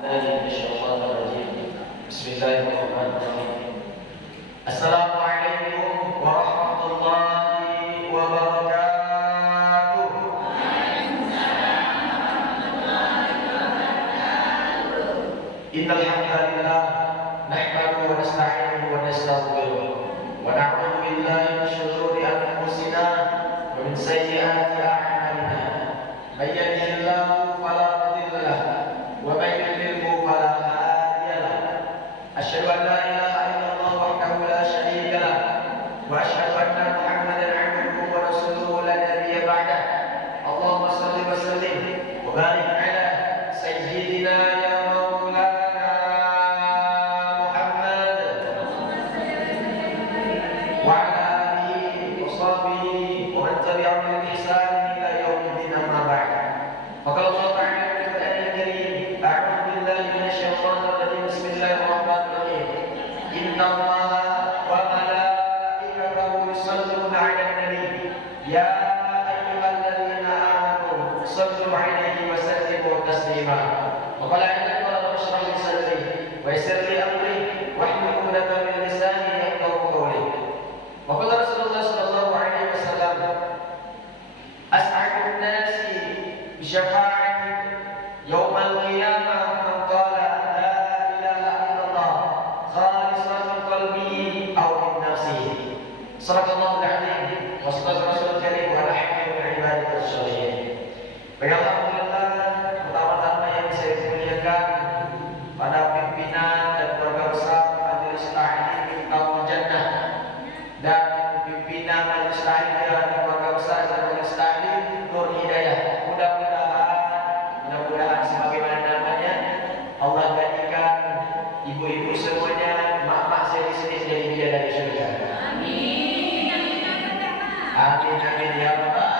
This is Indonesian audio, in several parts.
Bismillahirrahmanirrahim. Assalamualaikum warahmatullahi wabarakatuh. Innal hamdalillah nahmaduhu wa nasta'inuhu wa nastaghfiruh wa na'udzu billahi min shururi anfusina wa min sayyiati a'malina. May yahdihillahu fala mudilla lahu wa may yudlilhu fala hadiya lahu. Asyhadu an la ilaha illallah wahdahu la syarika lah wa asyhadu anna Muhammadan 'abduhu wa rasuluhu la nabiyya ba'dah. Allahumma shalli wa sallim wa barik ala sayyidina ya maulana Muhammad wa ala alihi wa sahbihi wa man tabi'ahum bi ihsan ila yaumiddin, amma ba'd. Faqala Allah ta'ala fi al-Qur'anil Karim, a'udzu billahi minasy syaithanir rajim. Bismillahirrahmanirrahim. Inna Allaha wa malaikatahu yusholluna 'alan nabi ya ayyuhalladzina amanu shallu 'alaihi wa sallimu taslima. Wa qala inna ishrah li sadri wa yassir li amri wahlul 'uqdatam min lisani yafqahu qawli. Wa qala Rasulullah sallallahu alaihi wasallam, as'adun nasi bi syafa'ati yaumal qiyamah man qala la ilaha illallah khalisan min qalbihi aw min nafsihi. Sadaqallahul 'azim wa sadaqa rasulul karim wa nahnu min ibadillahi sholihin. Baik, alhamdulillah, pertama-tama yang saya muliakan pada pimpinan dan keluarga besar Majelis Ta'lim Kaum Jannah dan pimpinan Majelis Ta'lim dan keluarga besar Majelis Ta'lim Nur Hidayah. Mudah-mudahan sebagaimana namanya Allah jadikan ibu-ibu semuanya, mak-mak saya di sini jadi bidadari surga. Amin. Amin amin ya rabbal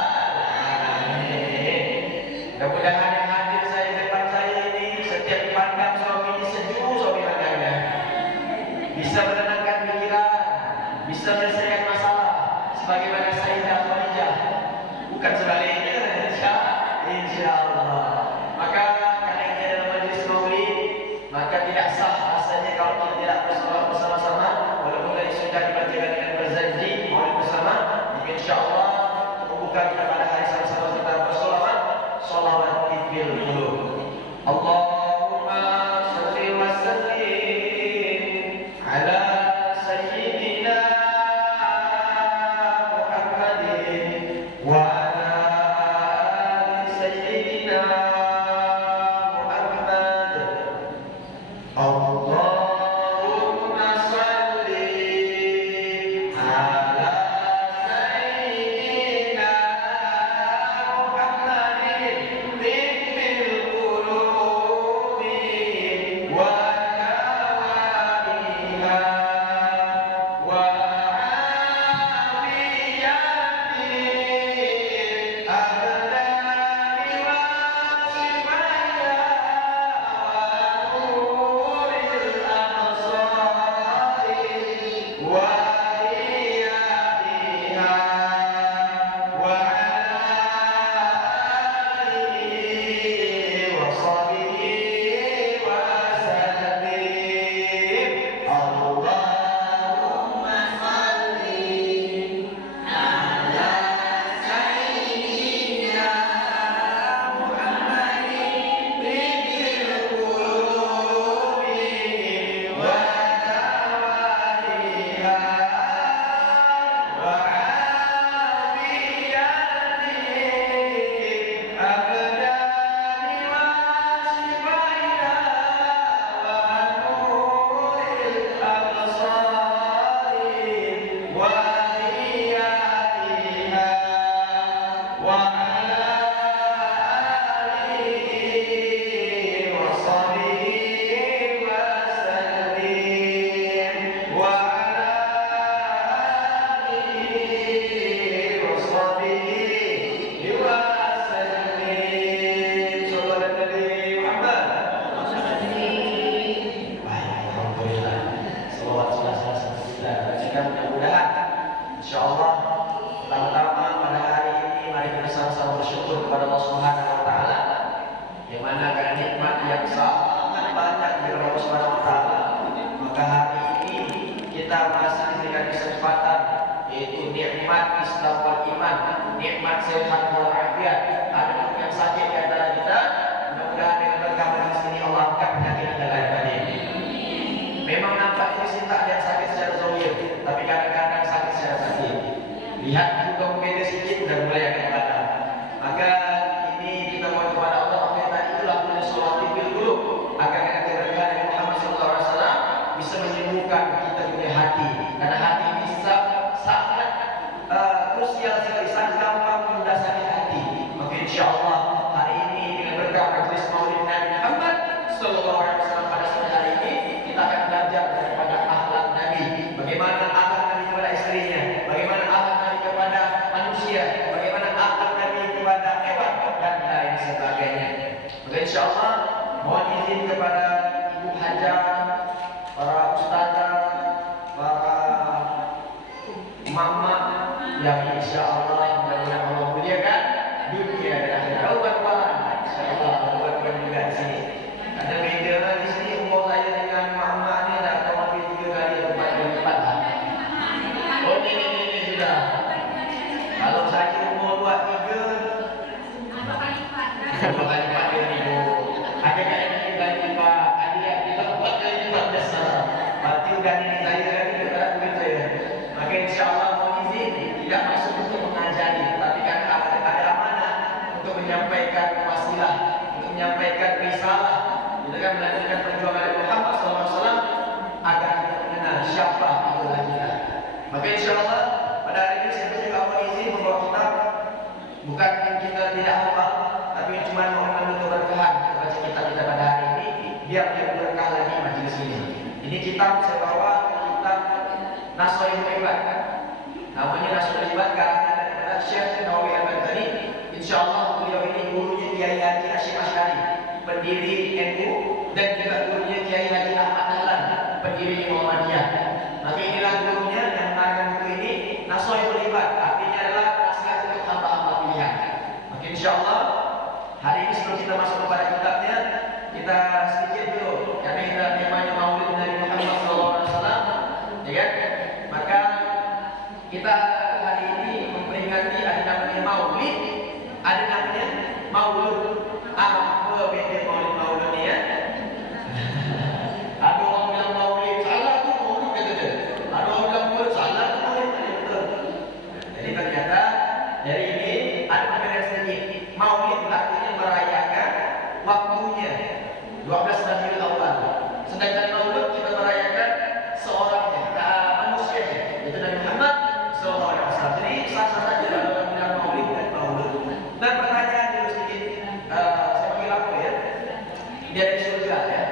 alamin. Mudah-mudahan yang hadir saya di depan saya ini setiap dipandang suami ini sejuk suami pandangnya, bisa menenangkan pikiran, bisa menyelesaikan masalah sebagaimana Sayyidah Khadijah, bukan sebaliknya. Insyaallah. Maka karena ini adalah majelis maulid, maka tidak sah rasanya kalau kita tidak bersolat bersama-sama, walaupun tadi sudah dibacakan dengan berjanji maulid bersama. Maka insyaallah membuka kita pada hari sama-sama kita bersolawat, solawat tibil dulu. Allahumma shalli wa sallim ala sayyidina Muhammadin wa ala ali sayyidina Muhammad. Allahumma shalli ala sayyidina nikmat sehat walafiat. Ada yang sakit di antara kita, mudah-mudahan dengan berkah majelis ini Allah angkat penyakit kita daripada ini. Memang nampak ini cinta ada yang sakit secara zahir, tapi kadang-kadang sakit secara batin. Lihat juga mungkin sedikit sudah mulai akan padam. Maka ini kita mohon kepada Allah, maka tadi itulah punya sholawat bil qulub, agar dengan keberkahan Nabi Muhammad SAW bisa menyembuhkan kita punya hati. Karena hati bisa sangat krusial sekali, sangat gampang mendasari hati. Maka insyaallah hari ini dengan berkah majelis Maulid Nabi Muhammad SAW pada sore hari ini kita akan belajar daripada akhlak Nabi. Bagaimana akhlak Nabi kepada istrinya, bagaimana akhlak Nabi kepada manusia, bagaimana akhlak Nabi kepada hewan dan lain sebagainya. Maka insyaallah mohon izin kepada Ibu Haja, para ustazah, para mama yang insyaallah mudah-mudahan Allah muliakan dunia dan akhirat. Kawan-kawan, insyaallah kawan-kawan juga di sini. Ada meja di sini umur saya dengan mama ni dah kurang lebih 3 kali atau 4 kali lipat lah. Oh ini sudah. Kalau saya umur 23 berapa kali lipat dia ni Bu. Ada kali lipat, ada kita 4 kali lipat biasa. Berarti udah ini saya kan tidak duit saya. Maka insyaallah mohon izin tidak masuk untuk mengajari, tapi kan ada amanah untuk menyampaikan wasilah, untuk menyampaikan risalah. Kita kan melanjutkan perjuangan Nabi Muhammad SAW agar kita mengenal siapa idola kita. Maka insyaallah pada hari ini saya juga mohon izin membawa kitab. Bukan kita tidak hafal, tapi cuma mau mengambil keberkahan baca kitab kita pada hari ini biar lebih berkah lagi majelis ini. Ini kitab saya bawa kitab Nasrul Ibad. Namanya Nasrul Ibad karangan daripada Syekh Nawawi Al-Bantani. Insyaallah beliau ini gurunya Kiai Haji Hasyim Asy'ari, pendiri NU, dan juga gurunya Kiai Haji Ahmad Dahlan, pendiri Muhammadiyah. Maka inilah gurunya yang mengarang buku ini Nasrul Ibad, artinya adalah nasihat untuk hamba-hamba pilihan. Maka insyaallah hari ini sebelum kita masuk kepada kitabnya, kita sedikit dulu karena kita temanya Maulid Nabi Muhammad SAW, ya kan? Maka kita hari ini memperingati ada namanya Maulid, ada namanya Maulud. Apa beda Maulud ni ya? Ada orang bilang Maulid salah tu Maulud kata dia. Ada orang bilang Maulid salah tu Maulid betul. Jadi ternyata dari ini ada perbedaan sedikit. Maulid artinya merayakan waktunya 12 Rabiul Awal. Sedangkan Maulud kita merayakan seorangnya, manusianya, yaitu Nabi Muhammad SAW. Jadi sah-sah saja kalau orang bilang Maulid dan Maulud. Dan pertanyaan dulu sedikit, saya panggil apa ya? Dia dari surga ya.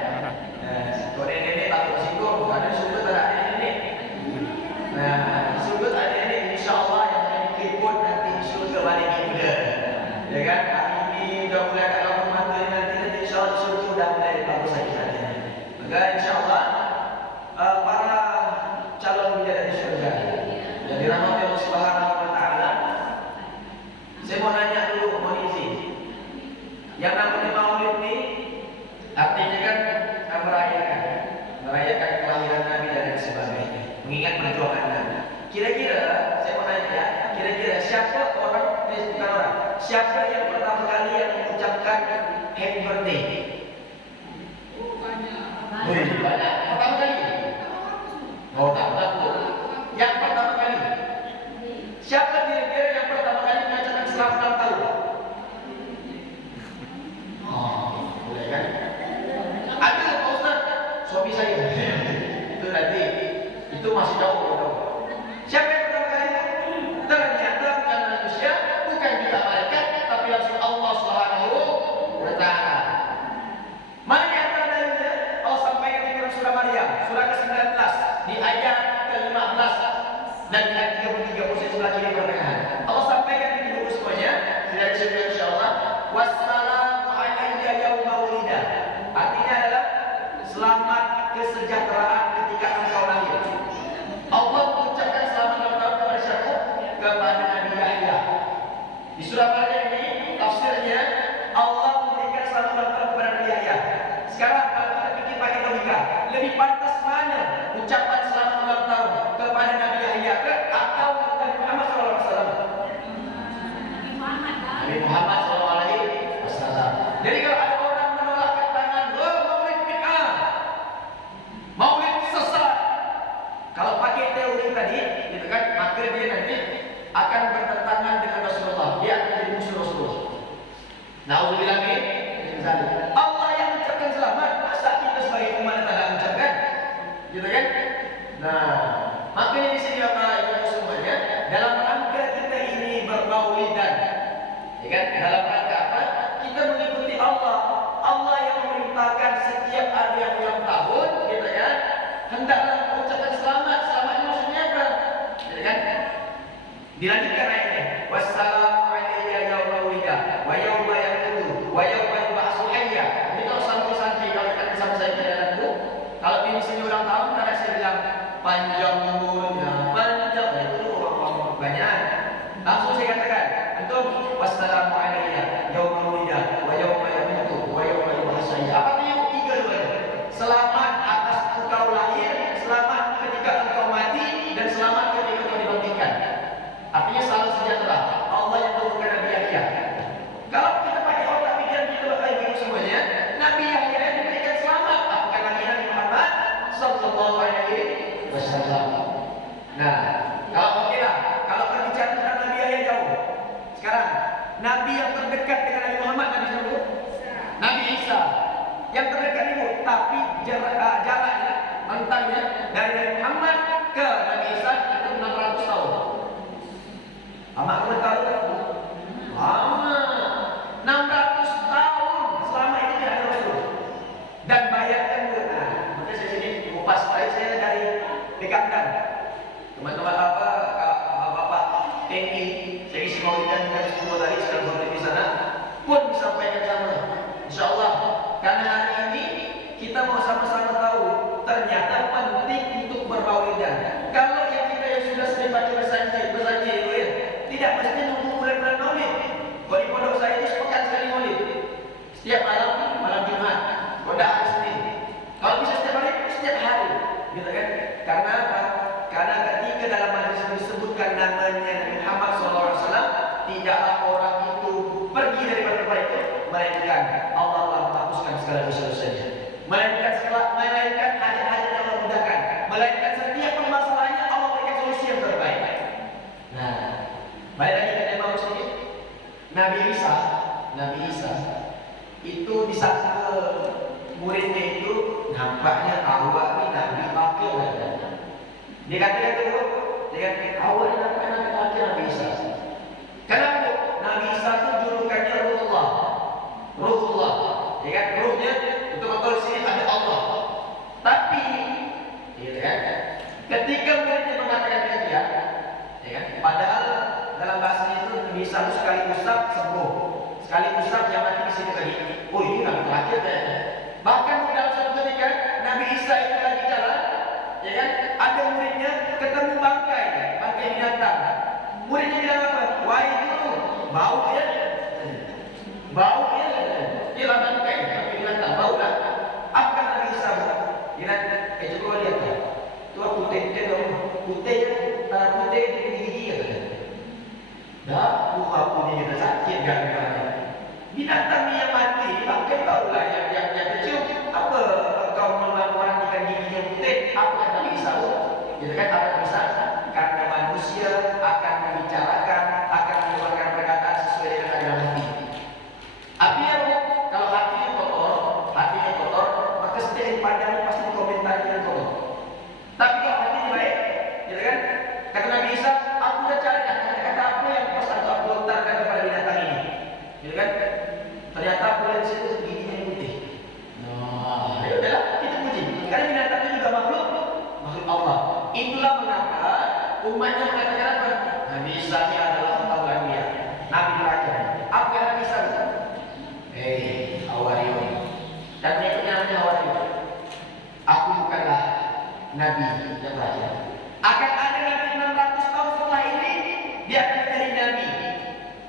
Kalau nenek takut singgung, bukan ada surga tak ada nenek. Nah, surga tak ada nenek, insyaallah yang ikut nanti surga balik muda. Ya kan? Hari ini sudah mulai kat kampung mata nanti insyaallah surga sudah mulai bagus lagi saja. Maka insyaallah para calon bidadari surga yang dirahmati Allah Subhanahu wa taala, saya mau nanya dulu, mohon izin. Yang namanya Maulid ini artinya kan merayakan kelahiran Nabi dan lain sebagainya, mengingat perjuangan Nabi. Kira-kira saya mau nanya, kira-kira siapa siapa yang pertama kali yang mengucapkan happy birthday? Banyak. Pertama kali? Oh, tak tahu. Yang pertama kali. Siapa kira-kira yang pertama kali mengucapkan selamat ulang tahun? Boleh kan? Ada Pak Ustaz, suami saya. Itu nanti, itu masih jauh. Siapa yang pertama kali? Ternyata bukan manusia, bukan juga malaikat, tapi langsung Allah Subhanahu wa taala. Mana yang terdahulunya? Allah sampaikan di dalam surah Maryam, surah ke-19 di ayat ke-15 dan di ayat 33 posisi sebelah kiri pertengahan. Allah sampaikan di buku semuanya dari surah insyaallah. Wassalamu alayya yauma wulida. Artinya adalah selamat kesejahteraan ketika engkau lahir. Allah mengucapkan selamat ulang tahun kepada siapa? Kepada Nabi Yahya. Di surah Maryam ini tafsirnya Allah memberikan selamat ulang tahun kepada Nabi Yahya. Sekarang kalau kita pikir pakai logika, lebih pantas mana ucapan selamat ulang tahun kepada Nabi Yahya atau Nabi Muhammad SAW? gitu kan? Nah, makanya di sini Bapak Ibu semuanya, dalam rangka kita ini bermaulidan, ya kan? Dalam rangka apa? Kita mengikuti Allah. Allah yang memerintahkan setiap ada yang ulang tahun, gitu kan? Hendaklah mengucapkan selamat. Selamatnya maksudnya apa? Gitu kan? Dilanjutkan ayatnya. Wassalamu alayya yauma wulida wa yauma yamutu wa yauma yub'atsu hayya. Ini kalau santri-santri kalau dekat sama saya di dalamku, kalau ini sini ulang tahun, karena saya bilang panjang umurnya, panjang itu orang banyak. Langsung saya katakan, antum wassalamu alayya yauma wulida wa yauma yamutu wa yauma yub'atsu hayya. Apa artinya tiga duanya? Selamat atas engkau lahir, selamat ketika engkau mati, dan selamat ketika engkau dibangkitkan. Artinya selalu sejahtera. Allah yang turunkan Nabi Yahya. Kalau kita pakai otak pikiran kita Bapak Ibu semuanya, Nabi Yahya diberikan selamat. Apakah Nabi Muhammad sallallahu alaihi wasallam? Nah, kalau oke lah, kalau berbicara tentang Nabi Yahya jauh. Sekarang, Nabi yang terdekat dengan Nabi Muhammad, Nabi siapa? Nabi Isa. Yang terdekat itu, tapi jaraknya, rentangnya dari Nabi Muhammad ke Nabi Isa itu 600 tahun. Lama kamu tahu? Lama. 600 tahun selama ini tidak ada Rasul. Dan bayangkan juga. Nah, makanya saya sini kupas saya dari Bekantan. Teman-teman bapak TNI, saya isi maulidan dari semua tadi sedang berada di sana pun disampaikan sama. Insya Allah. Karena hari ini kita mau sama-sama tahu ternyata penting untuk bermaulidan. Kalau yang kita yang sudah sering baca bersanji, tidak mesti nunggu bulan-bulan maulid. Kalau di pondok saya itu sepekan sekali maulid. Setiap malam Jumat. Kalau tidak hari Senin. Kalau bisa setiap hari, setiap hari. Gitu kan? Karena apa? Karena ketika dalam hadis disebutkan namanya Nabi Muhammad SAW, tidaklah orang itu pergi dari tempat itu, melainkan Allah menghapuskan segala dosa-dosanya. Melainkan hajat-hajat yang Allah mudahkan. Melainkan setiap permasalahannya Allah berikan solusi yang terbaik. Nah, balik lagi ke tema sedikit. Nabi Isa itu di satu muridnya itu nampaknya awak ini Nabi akhir katanya. Dia katakan itu, dia katakan awak ini nampaknya Nabi akhir Nabi Isa. Kenapa? Nabi Isa itu julukannya Ruhullah. Ya kan, ruhnya betul-betul di sini ada Allah. Tapi, gitu kan? Ketika muridnya mengatakan dia, ya kan? Padahal dalam bahasa itu bisa sekali usap sembuh, sekali usap yang mati di sini tadi. Oh ini Nabi terakhir kayaknya. Bahkan dalam suatu ketika Nabi Isa itu lagi jalan, ya kan? Ada muridnya ketemu bangkai binatang. Muridnya bilang apa? Wah itu bau ya, dia bangkai binatang, bau lah. Apa kata Nabi Isa? Dia coba lihat lah. Itu putih di gigi katanya. Dah, punya kita sakit gara-gara binatang yang mati, bangkai tahulah yang kecil. Apa kau memperhatikan giginya putih? Apa kata Nabi Isa? Gitu kan, apa bisa? Karena manusia akan membicarakan, akan mengeluarkan perkataan sesuai dengan agama hati. Artinya kalau hatinya kotor, maka setiap yang dipandang pasti dikomentari dengan kotor. Tapi kalau hatinya baik, gitu kan? Kata Nabi Isa, aku sudah cari kata-kata apa yang pas aku lontarkan kepada binatang ini, gitu kan? Ternyata aku lihat situ giginya putih. Nah, ya udahlah, kita puji. Karena binatang itu juga makhluk Allah. Itulah mengapa umatnya mengatakan apa? Nabi Isa ini adalah Tuhan dia, Nabi terakhir. Apa yang Nabi Isa? How are you? Dan berikutnya namanya how are you? Aku bukanlah Nabi yang terakhir. Akan ada Nabi 600 tahun setelah ini, dia akan menjadi Nabi.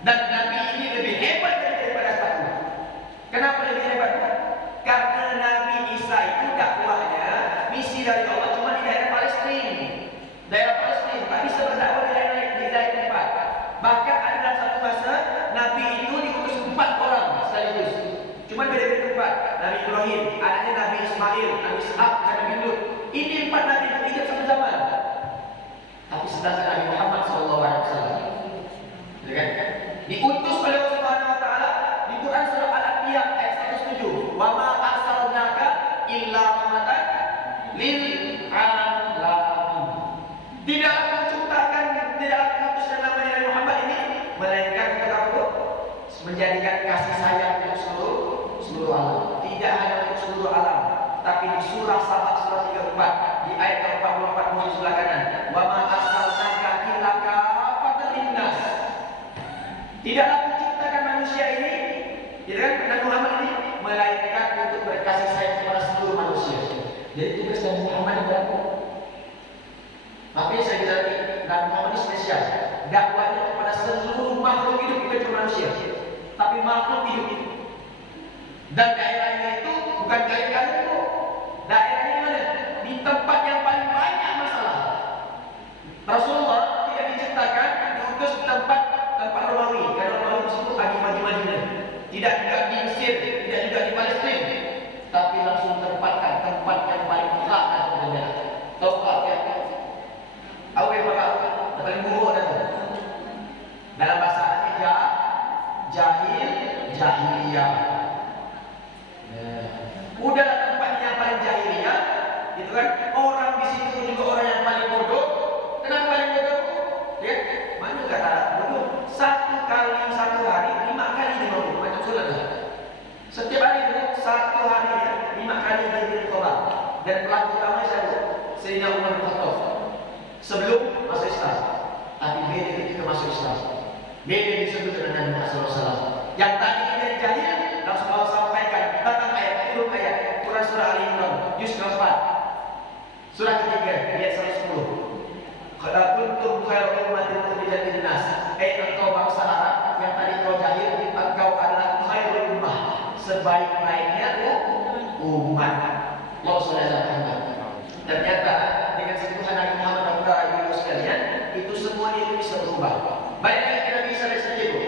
Dan Nabi ini lebih hebat daripada aku. Kenapa lebih hebat? Karena Nabi Isa itu dakwahnya, misi dari Allah cuma di daerah Palestina. Daerah Palestina, tak bisa berdakwah di daerah tempat. Bahkan ada dalam satu masa, Nabi itu diutus 4 orang sekaligus. Cuma beda-beda tempat. Nabi Ibrahim, anaknya Nabi Ismail, Nabi Ishak, dan Nabi Lut. Ini 4 Nabi itu hidup satu zaman. Tapi sedangkan Nabi Muhammad SAW, diutus oleh Allah Subhanahu Wa Taala di Quran surah Al-Anbiya ayat 107. Wa ma arsalnaka illa rahmatan lil tapi di surah Sabah surah 34 di ayat ke-44 muncul sebelah kanan. Wa ma arsalnaka illa kafatan linnas. Tidaklah kuciptakan manusia ini, tidak kan Nabi Muhammad ini melainkan untuk berkasih sayang kepada seluruh manusia. Jadi tugas Nabi Muhammad itu apa? Makanya saya bilang Nabi Muhammad ini spesial. Dakwahnya kepada seluruh makhluk hidup, bukan cuma manusia, tapi makhluk hidup. Dan daerahnya itu bukan daerah itu. Daerahnya mana? Di tempat yang paling banyak masalah. Rasulullah tidak diciptakan diutus di tempat Romawi. Karena Romawi di situ lagi maju-majunya. Tidak juga di Mesir, tidak juga di Palestina, tapi langsung tempatkan tempat yang paling kelak dan berbeda. Tahu apa? Awal apa? Paling buruk dan dalam bahasa Arabnya jahiliyah. Udahlah tempatnya yang paling jahiliyah, gitu kan? Orang di situ juga orang yang paling bodoh. Kenapa paling bodoh? Ya, mana kata bodoh? Satu hari 5 kali dia bodoh. Macam surat dah. Setiap hari itu 1 hari 5 kali dia bertobat. Dan pelaku utama siapa? Sayyidina Umar bin Khattab. Sebelum masuk Islam, tapi beda ketika masuk Islam. Beda disebut dengan Nabi Muhammad SAW. Yang tadi dari jahil langsung Allah sampaikan tentang ayat Quran surah Ali Imran juz 4 surah ketiga ayat 110. Kuntum khairu ummatin ukhrijat lin-nas. Engkau bangsa Arab yang tadi kau jahil, engkau adalah khairul ummah, sebaik-baiknya umat. Allah SWT. Ternyata dengan sentuhan Nabi Muhammad dan para ibu sekalian, itu semua itu bisa berubah. Bayangkan kita bisa dari sini itu.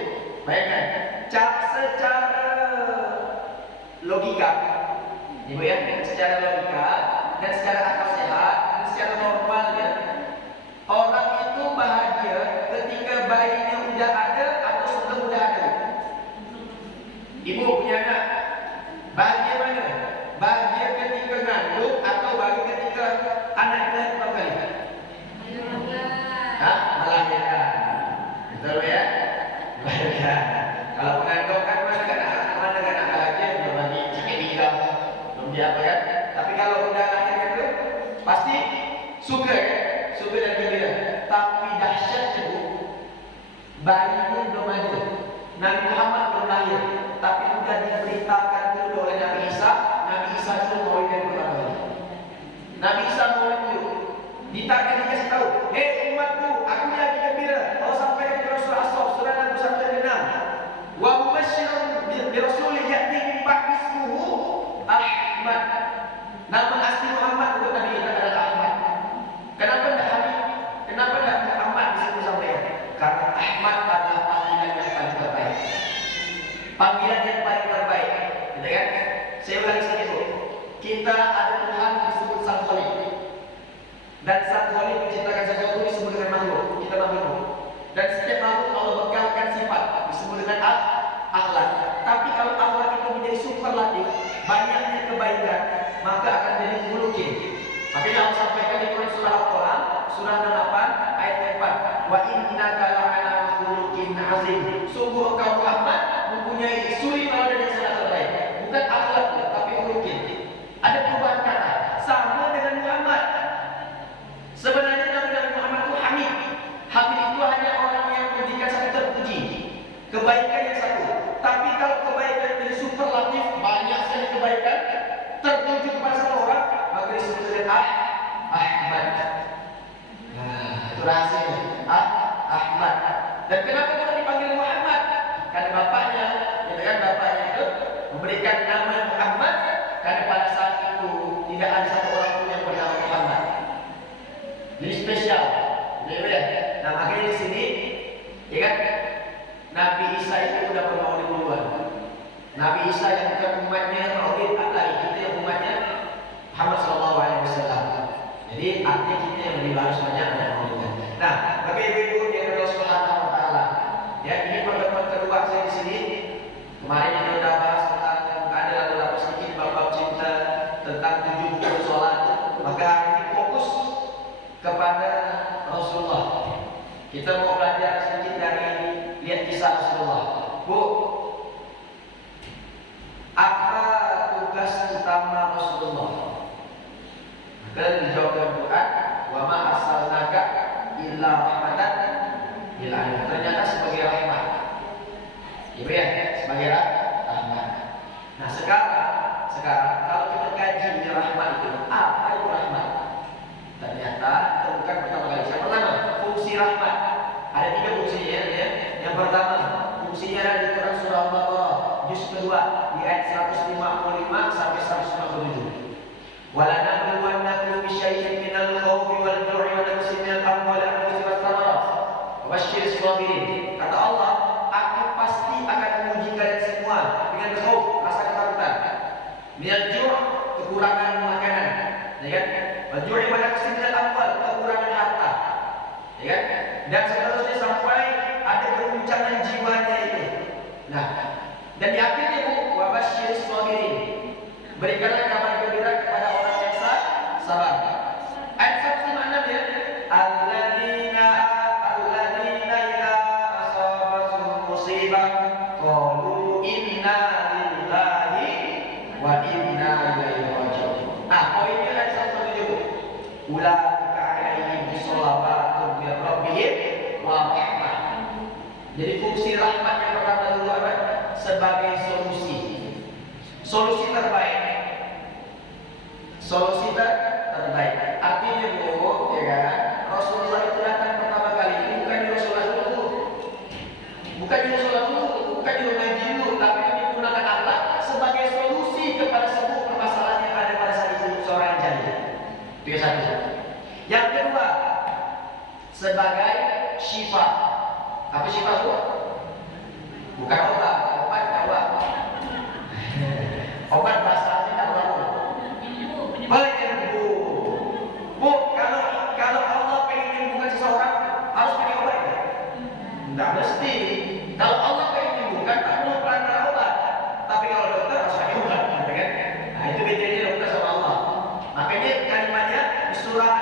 Bayangkan, secara logika, ibu ya, secara logika dan secara akal sehat dan secara normalnya, orang itu bahagia ketika bayinya udah ada atau sebelum udah ada. Ibu punya anak, bahagia mana? Bahagia ketika ngandung atau bahagia ketika anak lahir pertama kali? Melahirkan. Betul ya? Melahirkan. Kalau mengandung kan mana kan bahagia, belum lagi sakit hingga, belum diapa ya. Tapi kalau udah lahir itu pasti suka ya, suka dan gembira. Tapi dahsyatnya bu, bayi pun belum ada. Nabi Muhammad belum lahir, tapi sudah diberitakan dulu oleh Nabi Isa. Nabi Isa itu maulid yang pertama kali. Nabi Isa maulid dulu. Ditanya dikasih tahu, hei umatku, aku lagi gembira. Allah sampaikan di Rasul As-Saff surah 61 dan 6. Wa mubasysyirun bi rasulin ya'ti min ba'di ismuhu Ahmad. Nama asli Muhammad itu Nabi adalah Ahmad. Kenapa tidak Hamid? Kenapa tidak Muhammad disebut sampai? Karena Ahmad adalah panggilan yang paling terbaik. Panggilan yang paling terbaik, gitu kan? Saya ulangi sekali bu. Kita ada Tuhan disebut Sang Khalik. Dan Sang Khalik menciptakan sesuatu disebut dengan makhluk. Kita makhluk. Dan setiap makhluk Allah bekalkan sifat disebut dengan akhlak. Tapi kalau akhlak itu menjadi superlatif, banyaknya kebaikan, maka akan jadi khuluqin. Makanya Allah sampaikan di Quran surah Al-Quran surah 8 ayat 4. Wa innaka la'ala khuluqin 'azim. Sungguh engkau Muhammad mempunyai suri tauladan yang sangat terbaik. Bukan akhlak tapi khuluqin. Ada perubahan kata sama dengan Muhammad. Sebenarnya Nabi Muhammad itu Hamid. Hamid itu hanya orang yang menjadikan satu terpuji, kebaikan yang satu. Tapi kalau kebaikan menjadi superlatif, banyak sekali kebaikan tertuju kepada satu orang, maka disebut dengan Ahmad. Nah, itu rahasianya. Ahmad. Dan kenapa kita dipanggil Muhammad? Karena bapaknya, bapaknya itu memberikan nama Muhammad karena pada saat itu tidak ada satu orang pun yang bernama Muhammad. Jadi spesial. Nah, makanya di sini, ya kan? Nabi Isa itu udah bermaulid duluan. Nabi Isa yang bukan umatnya maulid lagi, kita yang umatnya Muhammad SAW. Jadi artinya kita yang lebih harus banyak maulidnya. Nah, bagi ibu-ibu yang Allah Subhanahu Wa Taala, ya ini pertemuan kedua saya di sini. Kemarin kita sudah bahas tentang ada beberapa sedikit bab cinta, tentang 7 rukun sholat. Maka hari ini fokus kepada Rasulullah. Kita mau belajar sedikit dari lihat kisah Rasulullah. Bu, apa tugas utama Rasulullah? Dan dijawab dengan Quran, wa ma arsalnaka illa rahmatan lil alamin. Ternyata sebagai rahmat. Gitu ya, sebagai rahmat. Nah, sekarang kalau kita kaji rahmat itu apa itu rahmat? Ternyata ditemukan pertama kali. Yang pertama, fungsi rahmat. Ada 3 fungsinya ya. Yang pertama, fungsinya ada di Quran surah Al-Baqarah juz kedua di ayat 155 sampai 157. Wala nabluwannakum bisyai'in minal khawfi wal ju'i wa naqsin minal amwali wal anfusi wath thamarat. Wabashshiris sabirin. Kata Allah, aku pasti akan menguji kalian semua dengan khauf, rasa ketakutan. Minal ju', kekurangan makanan, ya kan? Wal ju'i wa naqsin minal amwal, kekurangan harta. Ya kan? Dan seterusnya sampai ada keguncangan jiwanya itu. Nah, dan di akhirnya wabashshiris sabirin. Berikanlah kabar gembira kepada orang yang sabar. Ayat 156 ya. Alladzina idza asabatuhum musibah qalu inna lillahi wa inna ilaihi raji'un. Nah, poinnya ayat 157. Ulaika 'alaihim shalawatun min rabbihim wa rahmah. Jadi fungsi rahmat yang pertama dulu apa? Sebagai solusi terbaik. Solusi terbaik. Artinya Bu, ya kan? Rasulullah itu datang pertama kali ini bukan di Rasulullah dulu. Bukan di Rasulullah dulu, bukan di ngaji dulu, tapi digunakan Allah sebagai solusi kepada semua permasalahan yang ada pada saat itu seorang jahil. Itu yang satu. Yang kedua, sebagai syifa. Apa syifa Bu? Bukan obat, obat bahasa Arabnya tak tahu. Penyembuh. Bu, kalau Allah pengen menyembuhkan seseorang harus pakai obat ya? Tidak mesti. Kalau Allah pengen menyembuhkan tak perlu perantara obat. Tapi kalau dokter harus pakai obat, kan? Nah, itu bedanya dokter sama Allah. Makanya kalimatnya di surah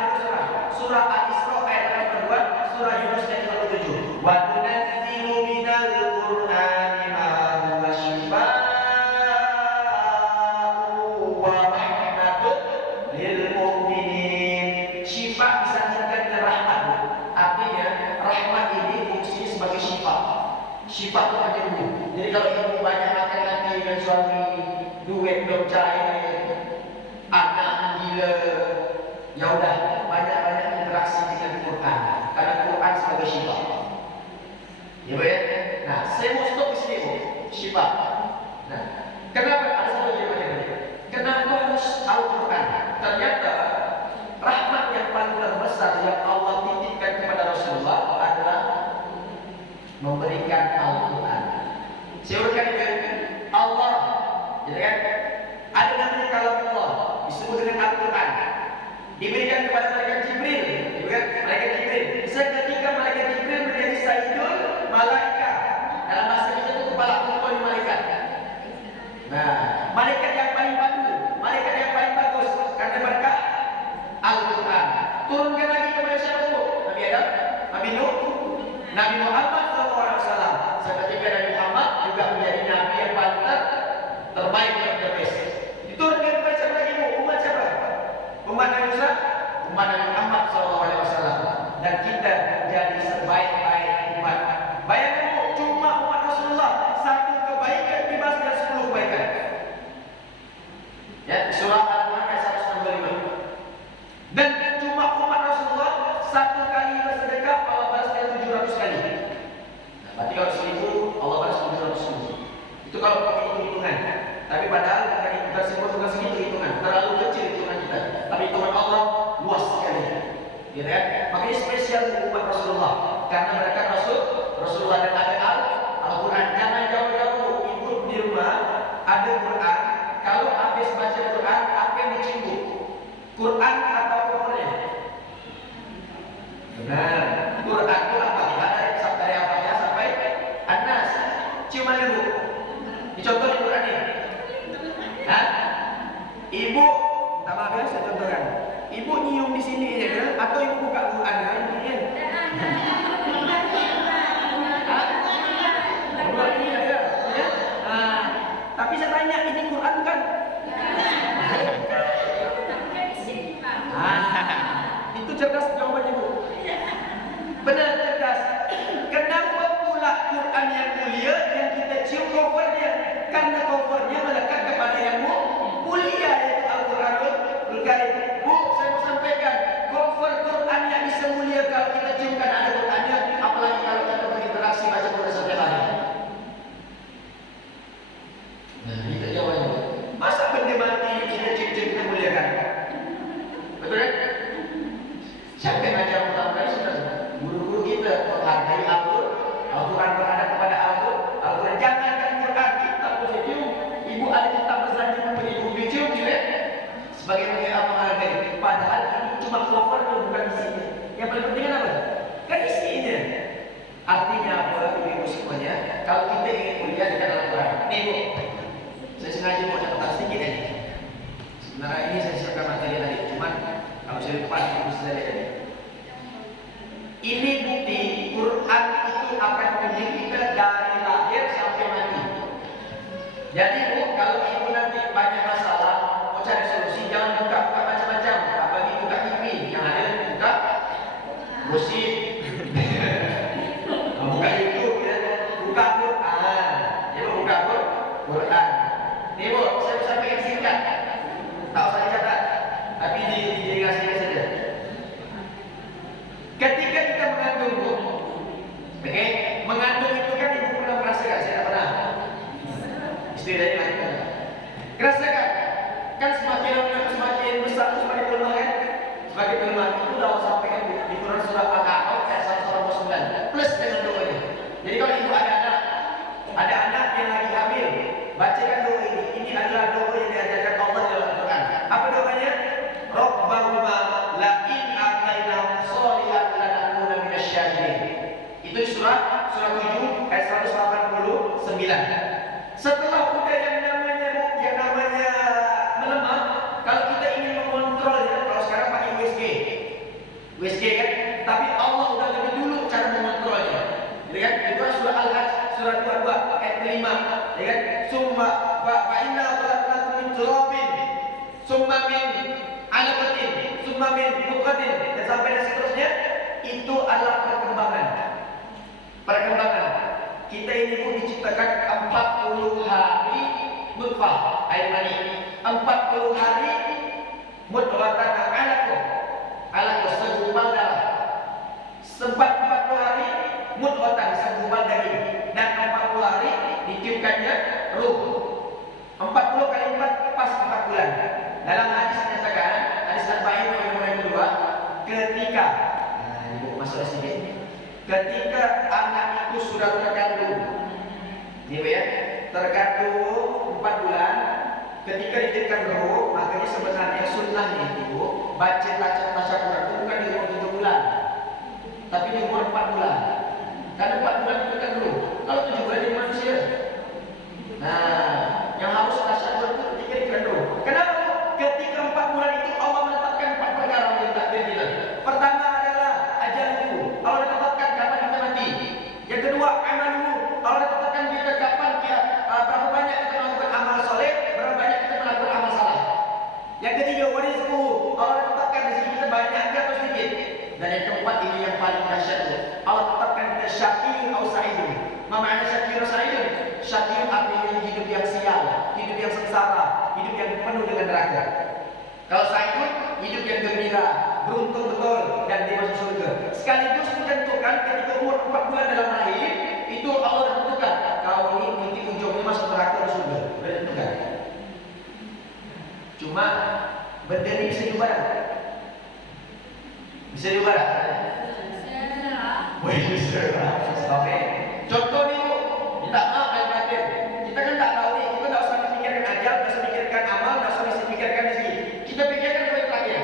Al-Isra ayat 82, surah Yunus ayat 47. Wa tunazzilu minal Qur'ani ma huwa shifaa sifat itu penyembuh. Jadi kalau ibu banyak makan nanti dengan suami, duit belum cair, anak gila, ya udah banyak-banyak interaksi dengan Quran. Karena Quran sebagai sifat. Ya Bu ya. Nah, saya mau stop di sini Bu. Sifat. Nah, kenapa ada satu jawaban ini? Kenapa harus Al-Quran? Ternyata rahmat yang paling terbesar yang Allah titipkan kepada Rasulullah adalah memberikan Al-Quran. Saya urutkan juga Allah, jadi kan ada namanya kalamullah disebut dengan Al-Quran. Diberikan kepada malaikat Jibril, gitu kan? Malaikat Jibril. Seketika malaikat Jibril menjadi sayyidul malaikat. Dalam bahasa kita itu kepala kumpul malaikat. Nah, malaikat yang paling padu, malaikat yang paling bagus karena berkah Al-Quran. Turunkan lagi kepada siapa Bu? Nabi Adam, Nabi Nuh, Nabi Muhammad SAW. Seketika Nabi Muhammad juga menjadi nabi yang paling terbaik dan terbest. Diturunkan kepada siapa lagi Bu? Umat siapa? Umat Nabi Musa, umat Nabi Muhammad SAW. Dan kita menjadi sebaik-baik umat. Bayangkan Bu, cuma umat Rasulullah satu kebaikan dibahas dengan 10 kebaikan. Ya, surah Al-Quran ayat 165. Dan cuma umat Rasulullah satu kali bersedekah Allah balas dengan 700 kali. Nah, berarti kalau 1000 Allah balas 700. Itu kalau pakai hitung-hitungan. Tapi padahal bukan hitungan semua bukan segitu hitungan. Terlalu kecil hitungan kita. Tapi hitungan Allah luas sekali. Gitu kan? Makanya spesial umat Rasulullah karena mereka Rasulullah dan ada Al-Quran. Jangan jauh-jauh ikut di rumah ada Quran. Kalau habis baca Quran, apa yang dicinggung? Quran atau covernya? Benar. Quran itu apa? Dari Al-Fatihah sampai An-Nas. Cuma dulu. Dicontoh di Quran ini. Hah? Ibu, tak maaf ya saya contohkan. Ibu nyium di sini ya, atau ibu buka Quran ini ya? Tapi saya tanya, ini Quran kan? menghargai. Padahal ini cuma cover, bukan isinya. Yang paling penting kan apa? Kan isinya. Artinya apa? Ibu semuanya. Kalau kita ingin kuliah di dalam Al-Quran, nih Bu, saya sengaja mau catatan sedikit aja. Sebenarnya ini saya siapkan materi tadi, cuman kalau saya lupa itu sudah ada. Ini bukti Quran itu akan membimbing kita dari lahir sampai mati. Jadi Bu, kalau ibu nanti banyak masalah, mau cari solusi, jangan buka-buka macam-macam. Apalagi buka TV, yang ada buka gosip, buka YouTube, ya. Buka Quran. Ya Bu, buka Quran. Nih Bu, saya sampaikan singkat. Tak usah dicatat, tapi diingat-ingat saja. Ketika kita mengandung Bu, oke, mengandung itu kan ibu pernah merasakan, saya tak pernah. Istri dari mana? Rasakan, kan semakin besar semakin lemah kan? Semakin lemah itu dah sampai kan di Quran surah Al-A'raf ayat 129 plus dengan doanya. Jadi kalau ibu ada anak yang lagi hamil, bacakan doa ini. Ini adalah doa yang diajarkan Allah dalam Al-Quran. Apa doanya? Rabbahuma la in atainahum sholihan lanakunanna minasyakirin. Itu surah 7 ayat 189. Setelah udah yang namanya melemah, kalau kita ingin mengontrolnya, kalau sekarang pakai USG kan, tapi Allah udah lebih dulu cara mengontrolnya. Ya kan? Itu surah Al-Hajj surah 22 ayat 5, ya kan? Summa fa inna khalaqnakum min turabin, summa min 'alaqatin, summa min mudghatin, dan sampai dan seterusnya. Itu adalah perkembangan. Kita ini pun diciptakan 40 hari nutfah, air mani, 40 hari mudghatan alaqah segumpal darah, 40 hari mudghatan segumpal daging, dan 40 hari ditiupkannya ruh. 40 kali 4 pas 4 bulan. Dalam hadis dinyatakan, hadis Al-Bain yang kedua, ketika ibu masuk sedikit, ketika anak itu sudah terkandung, ya, terkandung 4 bulan, ketika diberikan roh, makanya sebenarnya sunnahnya itu baca tasawuf itu bukan di umur 7 bulan, tapi di umur 4 bulan. Karena 4 bulan diberikan roh, kalau 7 bulan jadi manusia. Nah, yang harus tasawuf itu ketika diberikan roh. Kenapa? Ketika 4 bulan itu Allah menetapkan 4 perkara menjadi takdir kita. Pertama adalah ajalku, Allah menetapkan kapan kita mati. Yang kedua, amalmu, Allah menetapkan kita kapan berapa banyak kita melakukan amal soleh, berapa banyak kita melakukan amal salah. Yang ketiga, warizku, Allah menetapkan rezeki kita banyak atau sedikit. Dan yang keempat, ini yang paling dahsyat, Allah tetapkan kita syakiyun atau sa'idun. Ma makna syakiyun atau sa'idun? Syakiyun artinya hidup yang sial, hidup yang sengsara, hidup yang penuh dengan neraka. Kalau sa'idun, hidup yang gembira, beruntung betul, dan dia masuk surga. Sekaligus ditentukan ketika umur 4 bulan dalam rahim, itu Allah tentukan kau ini nanti ujungnya masuk neraka atau surga. Sudah ditentukan. Cuma benda ini bisa diubah. Bisa diubah. Bisa. Oke. Contoh nih Bu, minta maaf dan batin. Kita kan tak tahu nih, kita tak usah memikirkan ajal, tak usah memikirkan amal, tak usah memikirkan rezeki. Kita pikirkan baik-baik ya.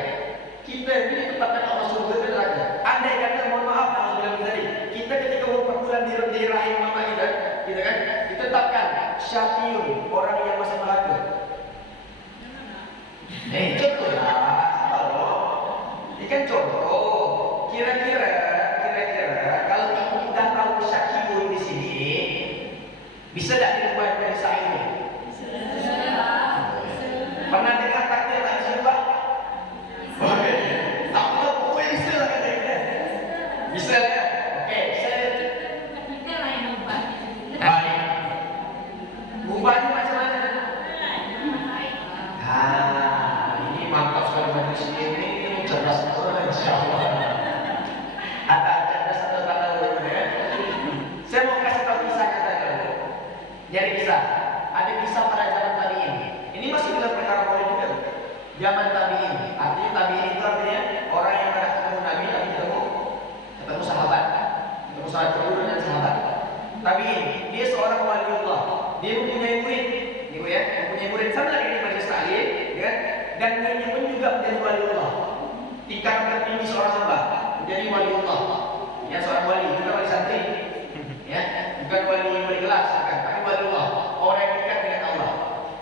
Kita ini tetapkan Allah surga dan neraka. Andai kata mohon maaf kalau bilang tadi, kita ketika umur 4 bulan di rahim mama kita, gitu kan, ditetapkan syakiyun, orang yang masuk neraka. Contoh lah, ini kan contoh. Kira-kira kalau ibu udah tahu syakiyun di sini, bisa tak dirubah dari sa'idun? Pernah dengar takdir tak bisa dirubah? Oke, tak tahu pokoknya bisa lah kata kita. Bisa ya? Oke, saya baik. Ubahnya macam mana? Ini mantap sekali majlis ini cerdas banget, insyaallah. Ada cerdas atau tak tahu ya? Saya mau kasih tahu kisah kata Jadi kisah. Ada kisah pada zaman tabi'in. Ini masih dalam perkara boleh juga. Zaman tabi'in. Artinya tabi'in itu artinya orang yang pernah ketemu Nabi tapi ketemu sahabat, ketemu sahabat guru dan sahabat. Tabi'in, dia seorang waliullah. Dia mempunyai murid, gitu ya, mempunyai murid sama lagi di majelis taklim, ya kan? Dan muridnya pun juga juga menjadi waliullah. Tingkat tertinggi seorang hamba menjadi waliullah. Ya, seorang wali, bukan wali santri. Ya, bukan wali kelas, bukan, tapi waliullah. Orang yang dekat dengan Allah.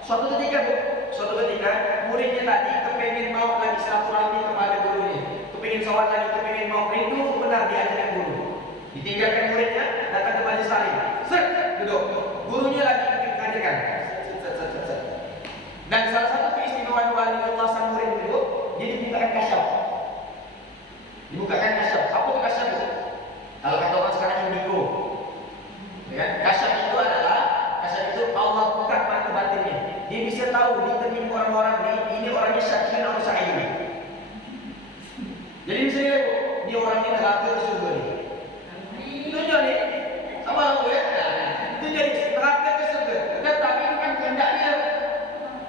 Suatu ketika muridnya tadi kepengen mau lagi silaturahmi kepada gurunya, kepengen sholat lagi, kepengen mau rindu benar diajarkan guru. Ditinggalkan muridnya, datang ke majelis salim. Set, duduk. Gurunya lagi mengajarkan. Dan salah satu keistimewaan waliullah sang murid itu, dia dibukakan kasyaf. Apa itu kasyaf itu? Kalau kata orang sekarang indigo. Ya, kasyaf itu Allah buka mata batinnya. Dia bisa tahu di temin orang-orang ini orangnya syakirin atau sa'idin. Jadi misalnya dia orangnya neraka atau surga nih. Tunjuk nih, sama aku ya. Itu jadi neraka ke surga. Tetapi bukan kehendak dia,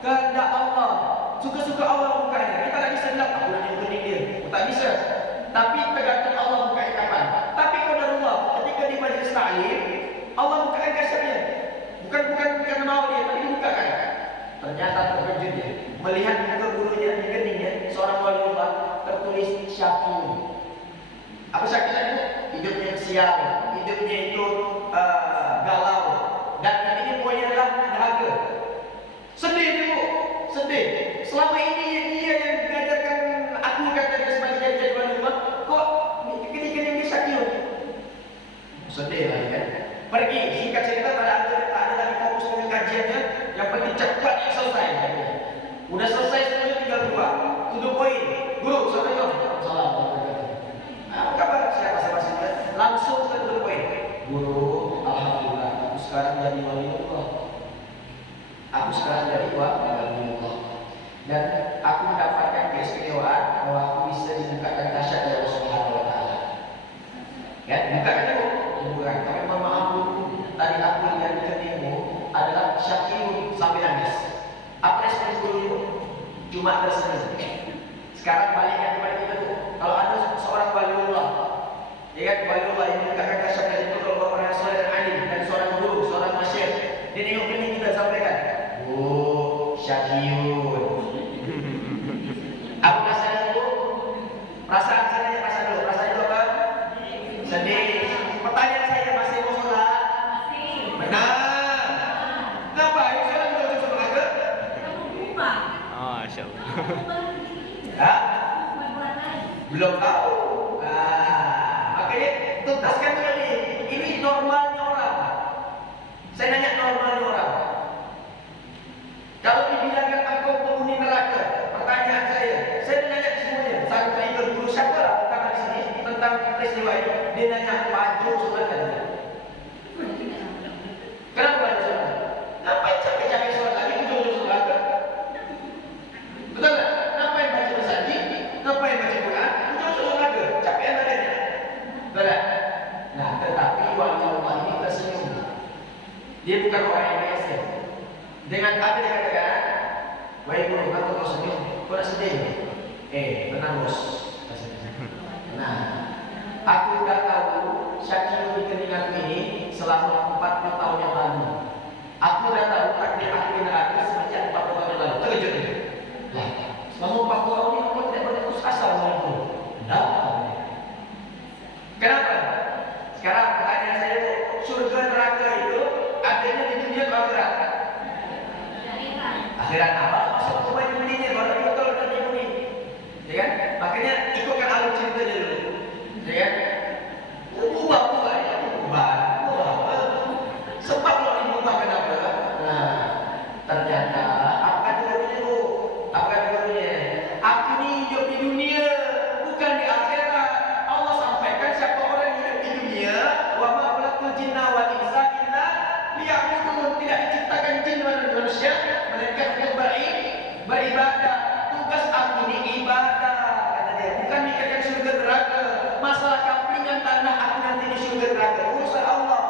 kehendak Allah. Suka-suka Allah bukanya. Kita tak bisa bilang aku nak yang kuning dia. Tak bisa. Tapi tergantung Allah bukanya kapan. Tapi qadarullah, ketika di majelis ta'lim, Allah bukakan kasyafnya. Bukan mau dia, tapi dibukakan. Ternyata terkejut dia melihat muka gurunya di keningnya seorang waliullah tertulis syaki. Apa syaki itu? Hidupnya sial, hidupnya itu galau, dan ini poinnya adalah dahaga. Sedih dia, Bu, sedih. Selama ini dia yang mengajarkan aku, kata dia sebagai jadi waliullah, kok ketika dia syaki? Sedih lah kan. Pergi, singkat cerita pada akhirnya tak ada lagi fokus dengan kajiannya. Yang penting cepat selesai. Udah selesai semuanya tinggal dua. Tujuh poin. Guru, assalamualaikum. Salam. Apa kabar? Siapa saja? Langsung ke tujuh poin. Guru, alhamdulillah. Aku sekarang jadi waliullah. Dan aku mendapatkan keistimewaan bahwa aku bisa dibukakan kasyaf dari Allah Subhanahu Wa Taala. Ya, bukan itu. Bukan. Tapi maaf, tadi aku lihat di keningmu adalah syakirun sampai nangis. Apa respon guru? Cuma tersenyum. Sekarang baliknya kepada kita tuh. Kalau ada seorang waliullah, ya kan, waliullah yang membukakan kasyaf dari itu, kalau orang yang soleh dan alim, dan seorang guru, seorang masyayikh, dia nengok kening kita sampaikan, oh, syakirun. Apa rasanya itu? Perasaan dulu. Perasaan itu apa? Sedih. Pertanyaan saya, masih mau sholat? Benar. Ngapain sholat juga untuk sholat ke? Oh, Masya Allah. Hah? Belum tahu. Makanya tuntaskan dulu ini normalnya orang. Saya nanya normalnya orang. Kalau dibilangkan engkau penghuni neraka, pertanyaan saya nanya semuanya. Santri berguru siapa lah pertama di sini tentang peristiwa ini. Dia nanya baju sholat kan? Kenapa baju sholat? Ngapain capek-capek sholat lagi ujung-ujung sholat kan? Betul tak? Ngapain baca bersaji? Ngapain baca Quran? Ujung-ujung sholat kan? Capek adanya. Betul tak? Nah, tetapi waliullah ini tersenyum. Dia bukan orang yang biasa. Dengan apa dia katakan? Wahai guru, kamu kau senyum, kau nak sedih? Tenang bos. Nah, aku dah tahu syakir di keningan ini selama 40 tahun yang lalu. Aku dah tahu takdir aku di neraka semenjak 40 tahun yang lalu. Terkejut dia. Lah, selama 40 tahun ini aku tidak pernah putus asa dengan itu. Dah. Kenapa? Sekarang pertanyaan saya, surga neraka itu adanya di dunia atau akhirat? Akhirat apa? Masuk ke baju belinya baru kita tahu dan ini. Ya kan? Makanya ikutkan alur ceritanya dulu. Ya kan? Ubah. Sebab kalau diubah kenapa? Nah, ternyata apa kata gurunya tu? Apa kata gurunya? Aku ni hidup di dunia, bukan di akhirat. Allah sampaikan siapa orang yang hidup di dunia, wa ma khalaqtul jinna wal insa illa liya'budun. Tidak diciptakan jin dan manusia melainkan untuk beribadah. Tugas aku ni ibadah, kata dia. Bukan mikirkan surga neraka. Masalah kaplingan tanah aku nanti di surga neraka, urusan Allah.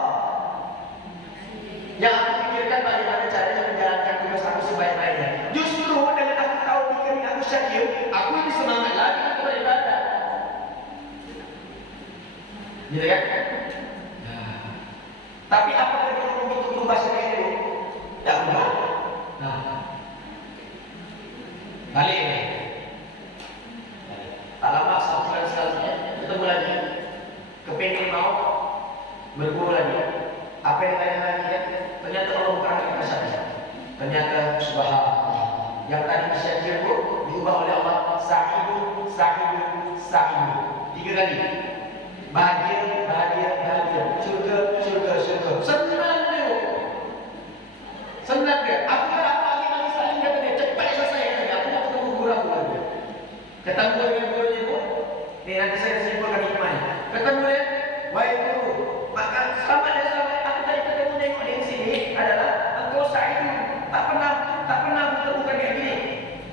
Yang aku pikirkan bagaimana caranya menjalankan tugas aku sebaik-baiknya. Justru dengan aku tahu dikini aku syakir, aku lebih semangat lagi untuk beribadah. Gitu kan? Tapi apakah dia begitu berubah seperti itu? Tidak berubah. Nah, balik nih. sa'idun, sa'idun. 3 kali. Bahagia, bahagia, bahagia. Surga, surga, surga. Senang dia. Senang dia. Aku kan apa Ali Salim kata dia, cepat selesai kata dia. Aku nak ketemu guru aku kata dia. Ketemu dengan gurunya pun, ni nanti saya simpulkan hikmahnya. Ketemu dia, wahai guru, maka selamat dan selamat. Aku tadi ketemu tengok di sini adalah engkau sa'idun. Tak pernah bertemukan kayak gini.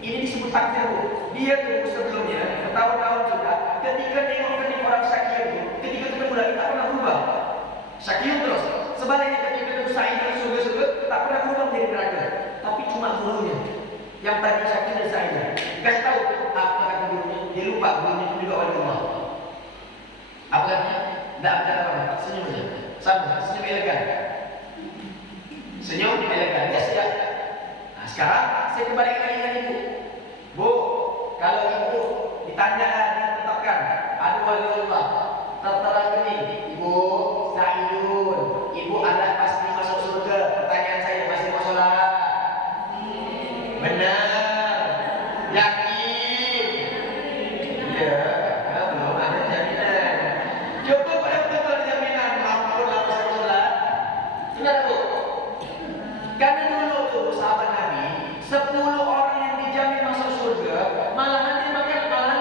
Ini disebut takdirku. Dia tuh sebelumnya bertahun-tahun sudah ketika tengok orang Syakir itu, ketika ketemu lagi tak pernah berubah. Syakir terus. Sebaliknya ketika ketemu Sa'id surga-surga tak pernah berubah menjadi neraka. Tapi cuma gurunya yang tadi Syakir dan Sa'id. Kasih tahu apa kata gurunya? Dia lupa gurunya itu juga oleh Allah. Apa katanya? Tak ada apa-apa. Senyum saja. Sama, senyum elegan. Senyum elegan. Dia siap. Nah, sekarang saya kembalikan lagi dengan ibu. Bu, kalau ibu ditanya ditetapkan ada wali Allah tertera gini, ibu Sa'idun, ibu adalah pasti masuk surga. Pertanyaan saya masih masalah. Benar, yakin? Ya, kalau belum ada jaminan. Coba pada betul jaminan, ampun lah masalah. Sudah bu. Karena dulu tuh sahabat Nabi 10 orang yang dijamin masuk surga, malahan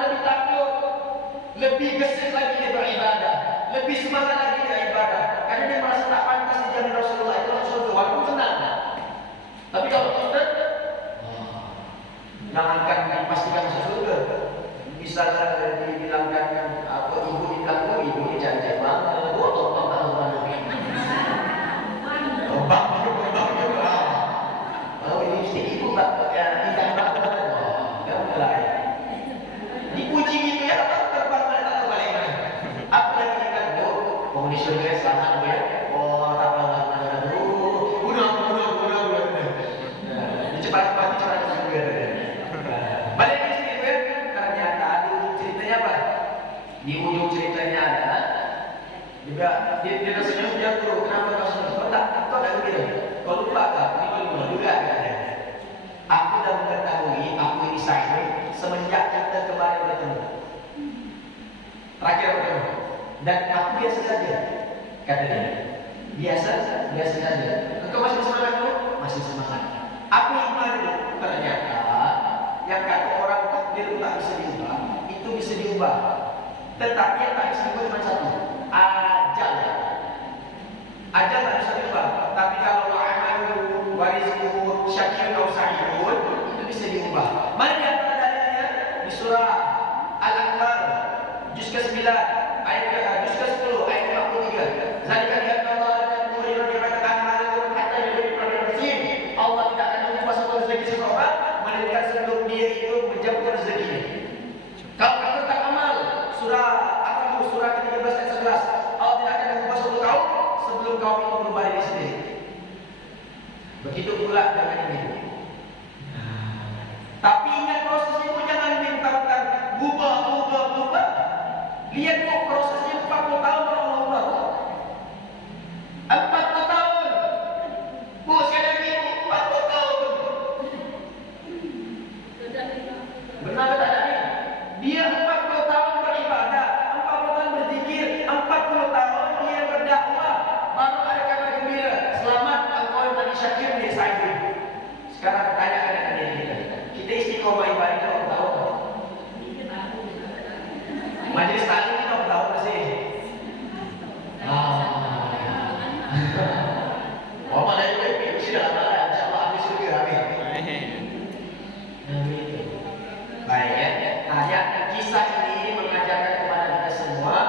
lebih takut, lebih gesit lagi dia beribadah, lebih semangat lagi dia ibadah. Karena dia merasa tak pantas dijamin Rasulullah itu masuk surga, walaupun senang. Tapi kalau kita, jangankan dipastikan masuk surga, bisa dibilangkan apa ibu dibilang ibu ini jangan banget, dipuji gitu ya, terbang mana tak terbalik mana. Apa lagi kita tahu? Penghuni surga selamat ya. Oh, tak apa-apa. Bunuh. Cepat surga. Balik ke sini ya. Ternyata di ujung ceritanya apa? Di ujung ceritanya adalah juga dia senyum dia guru. Kenapa kau senyum? Kau tak begitu. Kau lupa tak? Ini juga katanya. Aku dah mengetahui aku ini Sa'id semenjak kita kemarin bertemu. Terakhir bertemu. Dan aku biasa saja, kata dia. Biasa saja. Engkau masih semangat dulu? Masih semangat. Apa hikmah dulu? Ternyata yang kata orang takdir tak bisa diubah, itu bisa diubah. Tetapi yang tak bisa diubah cuma satu, ajal. Ajal tak bisa diubah. Tapi kalau wa'amalu warizquhu syakirun aw sa'idun, itu bisa diubah. Mana di antara dalilnya? Di surah Al-Anfal juz ke-9 ayat juz ke-10 ayat 43. Zalika bi anna Allah la yughayyiru ni'matan 'alaikum hatta yughayyiru ma bi Allah tidak akan mengubah suatu rezeki seseorang melainkan sebelum dia itu menjemput rezekinya. Kalau tentang amal surah Al-Qamar surah ke-13 ayat 11, Allah tidak akan mengubah suatu kaum sebelum kaum itu berubah diri sendiri. Begitu pula dengan ini. Tapi ingat prosesnya itu jangan minta-minta berubah. Lihat kok prosesnya 40 tahun baru Allah ubah. 40 tahun. Bu, sekali lagi 40 tahun. Benar tak ada ni? Dia 40 tahun beribadah, 40 tahun berzikir, 40 tahun dia berdakwah. Baru ada kabar gembira, selamat engkau yang tadi Syakir menjadi Sa'id. Sekarang pertanyaan akan diri kita istiqomah ibadah berapa tahun? Majelis taklim kita berapa tahun masih? Wama dari WP sudah lama, insyaallah habis surga amin. Baik ya. Nah, kisah ini mengajarkan kepada kita semua,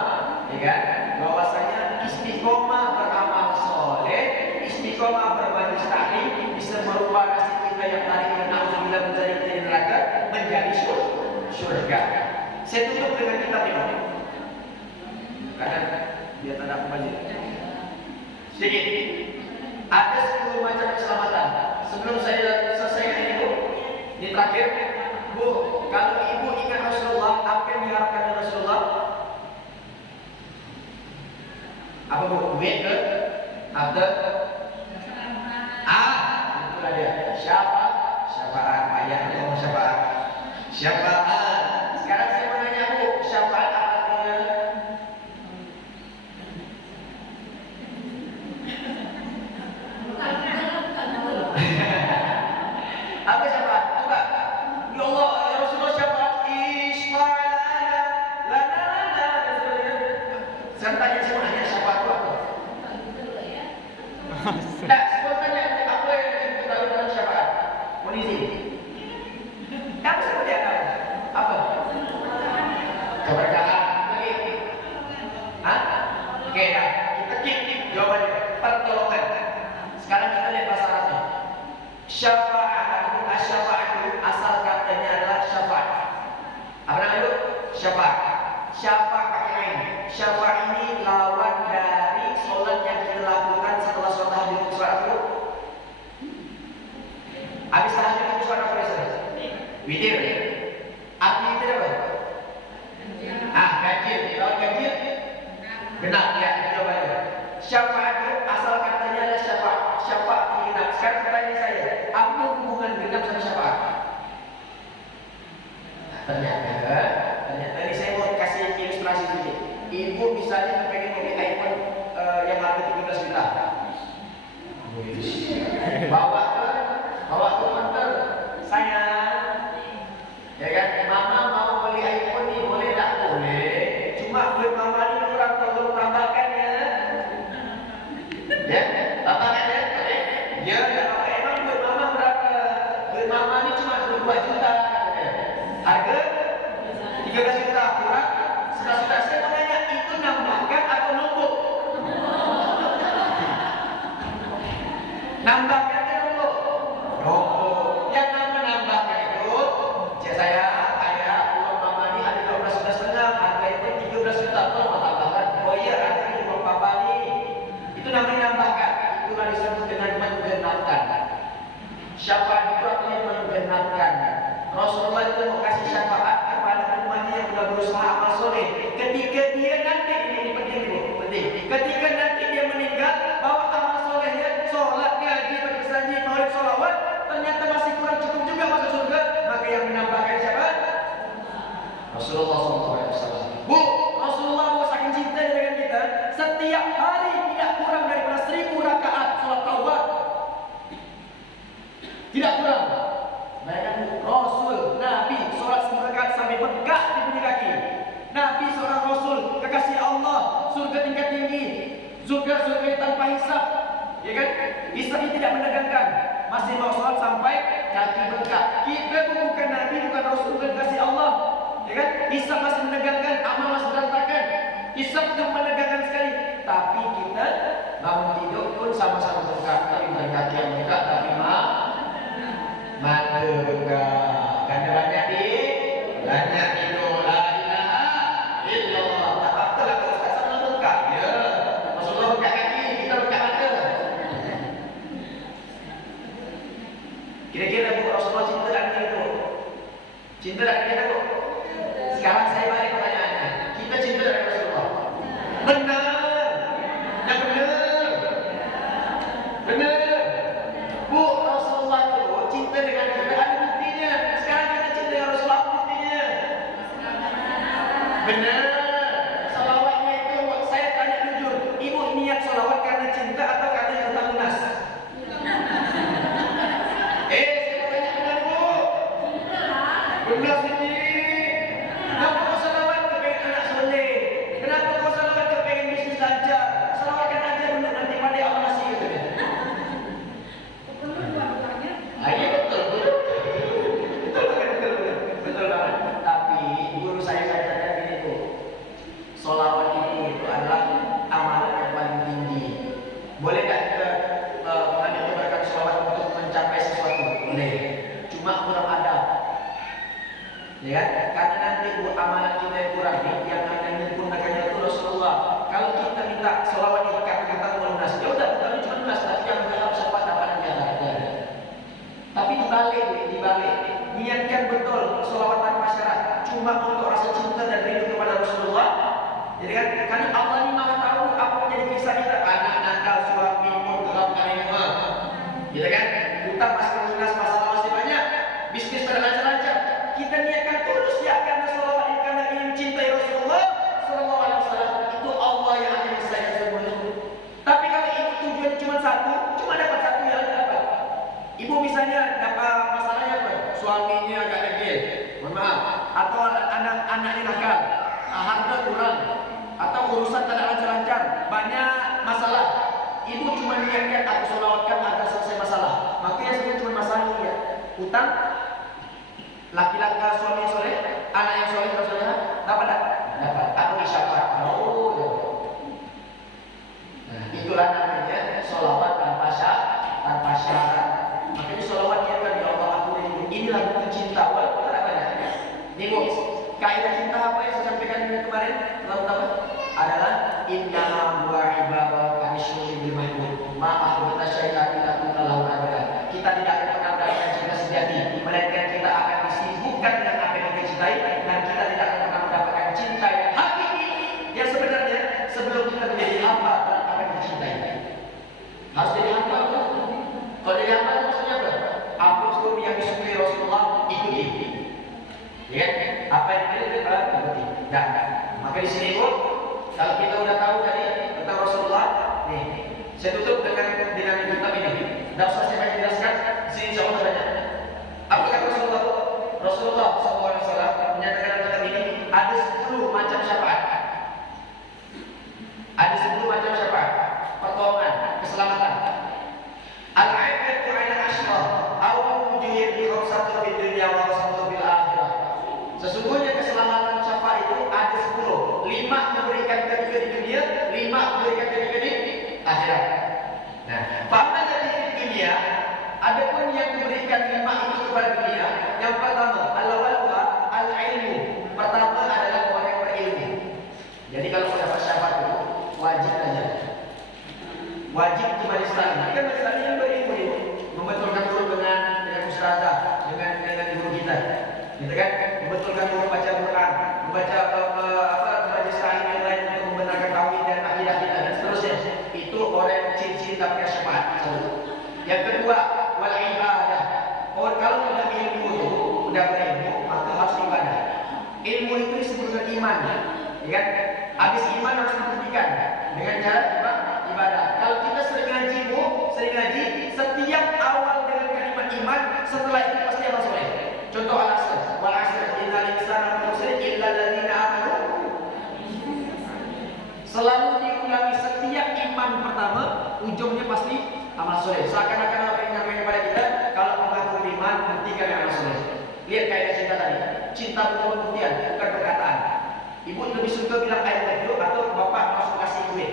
ya kan, bahwasanya istiqomah beramal soleh, istiqomah bermajelis taklim bisa merubah nasib kita yang tadinya naudzubillah menjadi neraka menjadi surga. Saya tutup dengan kitab ini. Karena dia tak ada kembali. Sedikit. Ada 10 macam keselamatan. Sebelum saya selesaikan ini, Bu, ini terakhir, Bu, kalau ibu ingat Rasulullah, apa yang diharapkan dari Rasulullah? Apa Bu? Wait ke? After? Itulah dia. Syafaat. Ayah ngomong syafaat. Syafaat. Sekarang saya Saya tanya semua, hanya syafaat itu apa? Nah, spontannya apa yang diketahui dalam syafaat? Mohon izin. Apa seperti apa? Keberkahan. Lagi? Hah? Oke, nah, kita keep jawabannya. Pertolongan. Sekarang kita lihat bahasa Arabnya. Syafaat atau asyafaat itu asal katanya adalah syafaat. Apa namanya itu? Syafaat. Syafaat pakai ain. Syafaat ini lawan dari sholat yang kita lakukan setelah sholat tahajud itu suara dulu. Habis tahajud itu suara apa biasa? Witir. Arti witir apa? Ganjil. Lawan ganjil? Genap ya, jawabannya. Syafaat itu asal katanya adalah syafaat. Syafaat genap. Sekarang pertanyaan saya, apa hubungan genap sama syafaat? Ternyata ini saya mau kasih ilustrasi sedikit. Ibu misalnya pengen beli iPhone yang harga 13 juta. Bawa ke kantor. Sayang, ya kan? Mama mau beli iPhone nih, boleh tak? Boleh. Cuma duit mama ini kurang, tolong tambahkan ya. Ya, tambahkan ya. Ya, emang duit mama berapa? Duit mama ini cuma 2 juta. Harga 13 juta kurang 11 juta. Saya mau nanya, itu nambahkan atau numpuk? Nambahkan atau numpuk? Numpuk. Yang nama nambahkan itu, saya ayah uang mama ini ada 12 juta setengah, harga itu 13 juta. Tolong tambahkan. Oh iya, ada ini uang papa nih. Itu namanya nambahkan. Itulah disebut dengan menggenapkan. Syafaat itu artinya menggenapkan. Rasulullah itu mau kasih syafaat kepada umatnya yang sudah berusaha amal soleh. Ketika dia nanti, ini penting Bu, penting. Ketika nanti dia meninggal, bawa amal solehnya, sholat, ngaji, berkesanji, maulid, sholawat, ternyata masih kurang cukup juga masuk surga. Maka yang menambahkan siapa? Rasulullah SAW. Bu, Rasulullah mau saking cinta dengan kita, setiap hari tidak kurang daripada 1000 rakaat sholat taubat. Tidak kurang. Bayangkan Rasul, Nabi, sholat 10 rakaat sampai bengkak di bunyi kaki. Nabi seorang Rasul, kekasih Allah, surga tingkat tinggi, surga tanpa hisab, ya kan? Hisabnya tidak menegangkan, masih mau sholat sampai kaki bengkak. Kita bukan Nabi, bukan Rasul, bukan kekasih Allah, ya kan? Hisab masih menegangkan, amal masih berantakan, hisab itu menegangkan sekali. Tapi kita bangun tidur pun sama-sama bengkak, tapi bukan kaki yang bengkak, tapi mata bengkak. Karena banyak itu la ilaha illallah. Tak apa lah kalau Ustaz sama bengkak. Ya, Rasulullah bengkak kaki, kita bengkak mata. Kira-kira Bu, Rasulullah cinta tak kita Bu? Cinta tak kita Bu? Sekarang saya balik pertanyaannya, kita cinta tak Rasulullah? Benar. Yang benar. Bu, Rasulullah itu cinta dengan kita, ada buktinya. Sekarang kita cinta dengan Rasulullah, buktinya. Benar. Salawatnya itu, saya tanya jujur, ibu niat salawat karena cinta atau karena yang tak lunas? Saya mau tanya benar Bu. Benar sini. Kenapa kau salawat kepengen anak soleh? Kenapa kau salawat kepengen bisnis lancar? Salawatkan aja benar, nanti pada Allah nasi gitu. Iya betul banget. Tapi guru saya katakan gini Bu, sholawat itu adalah amalan yang paling tinggi. Boleh tak kita mengajarkan sholawat untuk mencapai sesuatu? Boleh. Cuma kurang adab, ya kan? Karena nanti Bu, amalan kita yang kurang nih, yang menyempurnakannya itu Rasulullah. Kalau kita minta sholawat ini kata lunas, ya udah, tapi cuma lunas, tapi yang berharap siapa dapat yang ada. Tapi dibalik, niatkan betul sholawat tanpa syarat, cuma untuk rasa cinta dan rindu kepada Rasulullah. Jadi kan, karena Allah ini maha tahu apa menjadi kisah kita. Anak nakal, suami, gelap, karimah, gitu kan? Kita masih lunas, masalah masih banyak, bisnis pada lancar-lancar. Kita niatkan tulus ya karena sholawat ini, karena ingin mencintai Rasulullah Sallallahu Alaihi Wasallam. Itu Allah yang akan disayang semuanya. Tapi kalau itu tujuan cuma satu, cuma dapat satu yang ada apa? Ibu misalnya dapat masalahnya apa? Suaminya agak degil, mohon maaf, atau anak-anaknya nakal, harta kurang, atau urusan tidak lancar-lancar, banyak masalah. Ibu cuma niatkan aku sholawatkan agar selesai masalah. Makanya sebenarnya cuma masalah ini ya. Utang, laki-laki suami yang soleh, anak yang soleh dan soleha, dapat tak? Dapat. Aku isyarat. Oh, ya. Nah, itulah namanya sholawat tanpa syarat. Makanya sholawat niatkan ya Allah aku rindu. Inilah bukti cinta. Walaupun tak banyak. Nih bu, kaidah cinta apa yang saya sampaikan kemarin? Pertama adalah inna wa ibadah anisyuri bil mahmud ma'ah wa tasyaita ila kullahu abada. Kita tidak akan pernah mendapatkan cinta sejati, melainkan kita akan disibukkan dengan apa yang kita cintai, dan kita tidak akan pernah mendapatkan cinta yang hakiki yang sebenarnya sebelum kita menjadi hamba terhadap apa yang kita cintai. Harus jadi hamba. Kalau jadi hamba itu maksudnya apa? Apapun yang disukai Rasulullah ikuti. Ya, apa yang kita ikuti. Nah, maka di sini pun kalau kita udah tahu tadi tentang Rasulullah, nih saya tutup dengan kitab ini. Tidak usah saya banyak jelaskan. Di sini insya Allah banyak. Apa kata Rasulullah? Rasulullah SAW menyatakan dalam kitab ini ada 10 macam syafaat. Ada 10 macam syafaat. Pertolongan, keselamatan. Al-'aibatu 'ala asyrah, aw wujuhin bi khamsatin fid dunya wa khamsatin fil akhirah. Sesungguhnya keselamatan syafaat itu ada 10. 5 memberikan ketika di dunia, 5 memberikan ketika di akhirat. Nah, fa'amma di dunia, adapun yang diberikan 5 itu kepada dunia, yang pertama al-awwal al-ilmu. Pertama adalah orang yang berilmu. Jadi kalau dapat syafaat itu wajib aja. Wajib itu majelis taklim. Kan majelis taklim yang berilmu itu membetulkan guru dengan ustazah, dengan guru kita. Gitu kan? Membetulkan guru baca Quran, membaca majelis taklim yang lain untuk membenarkan tauhid dan akidah kita dan seterusnya. Itu orang yang ciri-ciri dapatkan syafaat. Yang kedua, wal ibadah. Orang kalau sudah ilmu itu, sudah berilmu, maka harus ibadah. Ilmu itu disebut dengan iman, ya kan? Habis iman harus dibuktikan dengan cara ibadah. Kalau kita sering ngaji, setiap awal dengan kalimat iman, setelah itu pasti amal soleh. Contoh al-asr, wal asr innal insana lafi illa alladziina aamanu. Selalu diulangi setiap iman pertama, ujungnya pasti amal soleh. Seakan-akan apa yang disampaikan kepada kita, kalau mengaku iman, buktikan amal soleh. Lihat kaidah cinta tadi. Cinta butuh pembuktian, bukan perkataan. Ibu lebih suka bilang I love you atau bapak langsung kasih duit?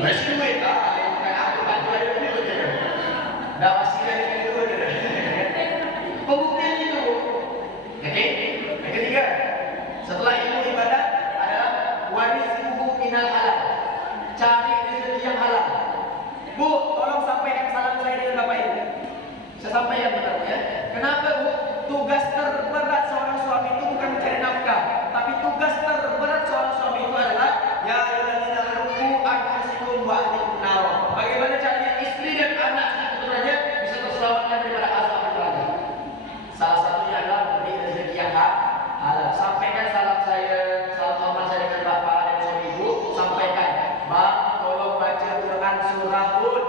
Kasih duit, bukan aku bantu I love you aja. Dah pasti dari itu aja. Pembuktian itu. Oke? Yang ketiga, setelah ilmu ibadah adalah warizquhu minal halal. Cari rezeki yang halal. Bu, tolong sampaikan salam saya dengan bapak ibu. Saya sampaikan benar ya. Kenapa bu? Tugas terberat seorang suami itu bukan mencari nafkah, tapi tugas terberat seorang suami itu adalah ya ayyuhalladzina amanu anfusakum wa ahlikum nar. Bagaimana caranya istri dan anak keturunannya bisa terselamatkan daripada azab neraka? Salah satunya adalah memberi rezeki yang halal. Sampaikan salam saya, salam hormat saya dengan bapak dan suami ibu. Sampaikan, Bang, tolong baca Quran surah Hud.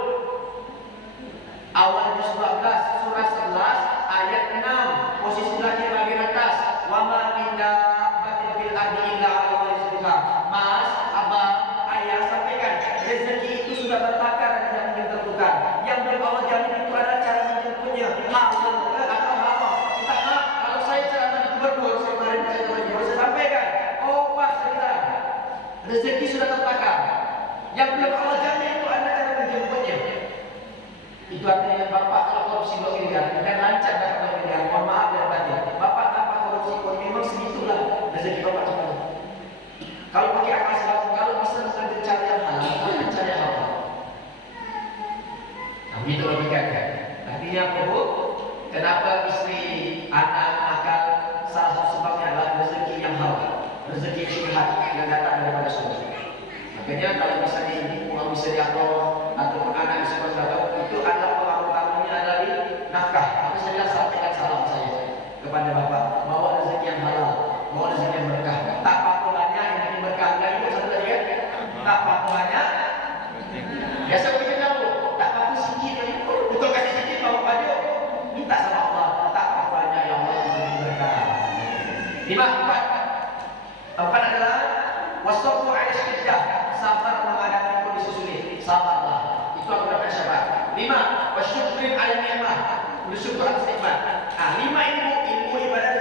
Awalnya surah 11, surah 11 ayat 6, posisi belakang bagian atas. Wa ma min dabbatin fil ardi illa 'ala Allahi rizquha. Mas, abang, ayah sampaikan, rezeki itu sudah tertakar dan tidak mungkin tertukar. Yang belum Allah jamin itu adalah cara menjemputnya, halal atau haram. Kita kalau saya ceramah di gubernur, saya kemarin saya sampaikan, oh Pak, saya rezeki sudah tertakar. Yang belum Allah jamin itu adalah cara menjemputnya. Itu artinya bapak kalau korupsi miliar dan lancar dapat miliar, mohon maaf dan batin. Bapak tanpa korupsi pun memang segitulah rezeki bapak cepat. Kalau pakai akal sehat, kalau bisa mengambil cara yang halal, bukan cara yang haram. Nah, begitu logikanya. Artinya apa bu? Kenapa istri, anak, akal? Salah satu sebabnya adalah rezeki yang halal, rezeki syubhat yang datang daripada surga. Makanya kalau misalnya ibu mau bisa diatur ataupun anak bisa mendapat, itu adalah pengaruh-pengaruhnya adalah di nafkah. Maka saya sampaikan salam saya kepada bapak, bawa rezeki yang halal, bawa rezeki yang berkah. Tak apa banyak yang ini berkah. Dan ibu satu lagi kan? Tak apa banyak. Biasa begitu kamu. Tak apa sikit yang itu. Betul kasih sikit bawa baju. Minta sama Allah. Tak apa banyak yang Allah memberi berkah. 5, 4 adalah wassafu bersyukur atas nikmat. Nah, 5 ilmu ibadah